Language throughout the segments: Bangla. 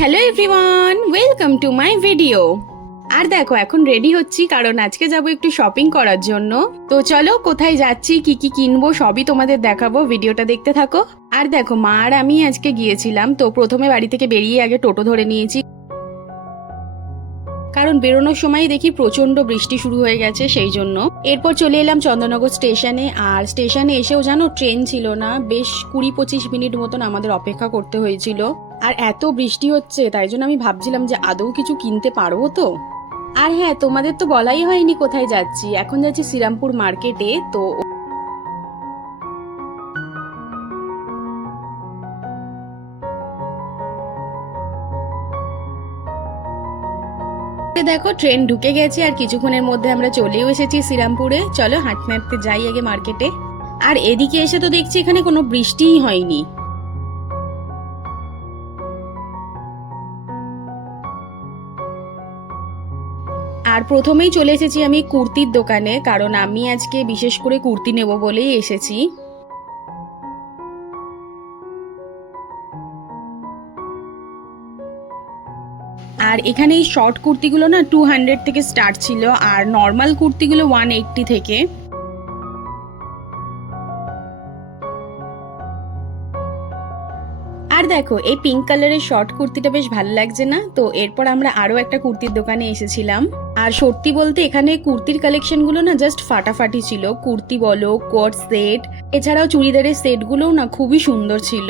Hello everyone welcome to my video আর দেখো, এখন রেডি হচ্ছি, কারণ আজকে যাব একটু শপিং করার জন্য। তো চলো, কোথায় যাচ্ছি, কি কি কিনবো, সবই তোমাদের দেখাবো ভিডিওটা দেখতে থাকো। আর দেখো, মা আর আমি আজকে গিয়েছিলাম, তো প্রথমে বাড়ি থেকে বেরিয়ে আগে টোটো ধরে নিয়েছি। কারণ বেরোনোর সময় দেখি প্রচণ্ড বৃষ্টি শুরু হয়ে গেছে, সেই জন্য। এরপর চলে এলাম চন্দননগর স্টেশনে, আর স্টেশনে এসেও জানো, ট্রেন ছিল না, বেশ কুড়ি পঁচিশ মিনিট মতন আমাদের অপেক্ষা করতে হয়েছিল। আর এত বৃষ্টি হচ্ছে, তাই জন্য আমি ভাবছিলাম যে আদৌ কিছু কিনতে পারব তো। আর হ্যাঁ তোমাদের তো বলাই হয়নি কোথায় যাচ্ছি। এখন যাচ্ছি শ্রীরামপুর মার্কেটে, তো দেখো, ট্রেন ঢুকে গেছে আর কিছুক্ষণের মধ্যে আমরা চলেও এসেছি শ্রীরামপুরে। চলো, হাঁটতে হাঁটতে যাই আগে মার্কেটে। আর এদিকে এসে তো দেখছি এখানে কোনো বৃষ্টিই হয়নি। আর প্রথমেই চলে এসেছি আমি কুর্তির দোকানে, কারণ আমি আজকে বিশেষ করে কুর্তি নেব বলেই এসেছি। আর এখানে এই শর্ট কুর্তিগুলো না টু হান্ড্রেড থেকে স্টার্ট ছিল, আর নর্মাল কুর্তিগুলো ওয়ান এইট্টি থেকে। আর দেখো, এই পিঙ্ক কালারের শর্ট কুর্তিটা বেশ ভালো লাগছে না? তো এরপর আমরা আরও একটা কুর্তির দোকানে এসেছিলাম। আর সত্যি বলতে এখানে কুর্তির কালেকশনগুলো না জাস্ট ফাটাফাটি ছিল। কুর্তি বলো কোট সেট এছাড়াও চুড়িদারের সেটগুলোও না খুবই সুন্দর ছিল।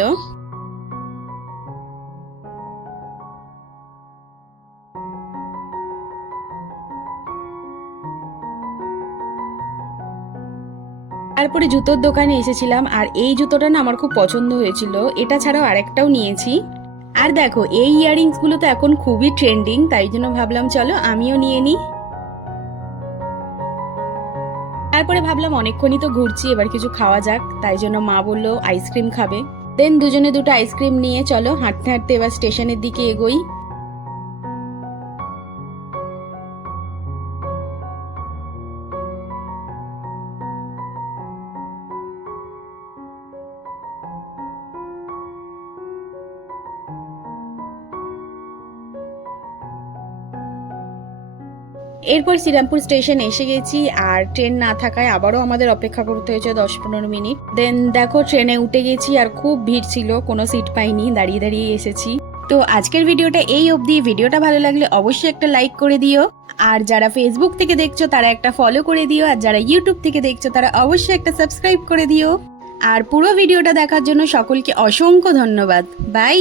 তারপরে জুতোর দোকানে এসেছিলাম, আর এই জুতোটা না আমার খুব পছন্দ হয়েছিল। এটা ছাড়াও আরেকটাও নিয়েছি। আর দেখো, এই ইয়াররিংসগুলো তো এখন খুবই ট্রেন্ডিং, তাই জন্য ভাবলাম চলো আমিও নিয়ে নিই। তারপরে ভাবলাম অনেকক্ষণই তো ঘুরছি, এবার কিছু খাওয়া যাক, তাই জন্য মা বলল আইসক্রিম খাবে। দেন দুজনে দুটো আইসক্রিম নিয়ে চলো, হাঁটতে হাঁটতে এবার স্টেশনের দিকে এগোই। এরপর শ্রীরামপুর স্টেশন এসে গেছি, আর ট্রেন না থাকায় আবারও আমাদের অপেক্ষা করতে হয়েছে দশ পনেরো মিনিট। দেন দেখো, ট্রেনে উঠে গেছি, আর খুব ভিড় ছিল, কোনো সিট পাইনি, দাঁড়িয়ে দাঁড়িয়ে এসেছি। তো আজকের ভিডিওটা এই অবধি। ভিডিওটা ভালো লাগলে অবশ্যই একটা লাইক করে দিও। আর যারা ফেসবুক থেকে দেখছ, তারা একটা ফলো করে দিও। আর যারা ইউটিউব থেকে দেখছ, তারা অবশ্যই একটা সাবস্ক্রাইব করে দিও। আর পুরো ভিডিওটা দেখার জন্য সকলকে অসংখ্য ধন্যবাদ। বাই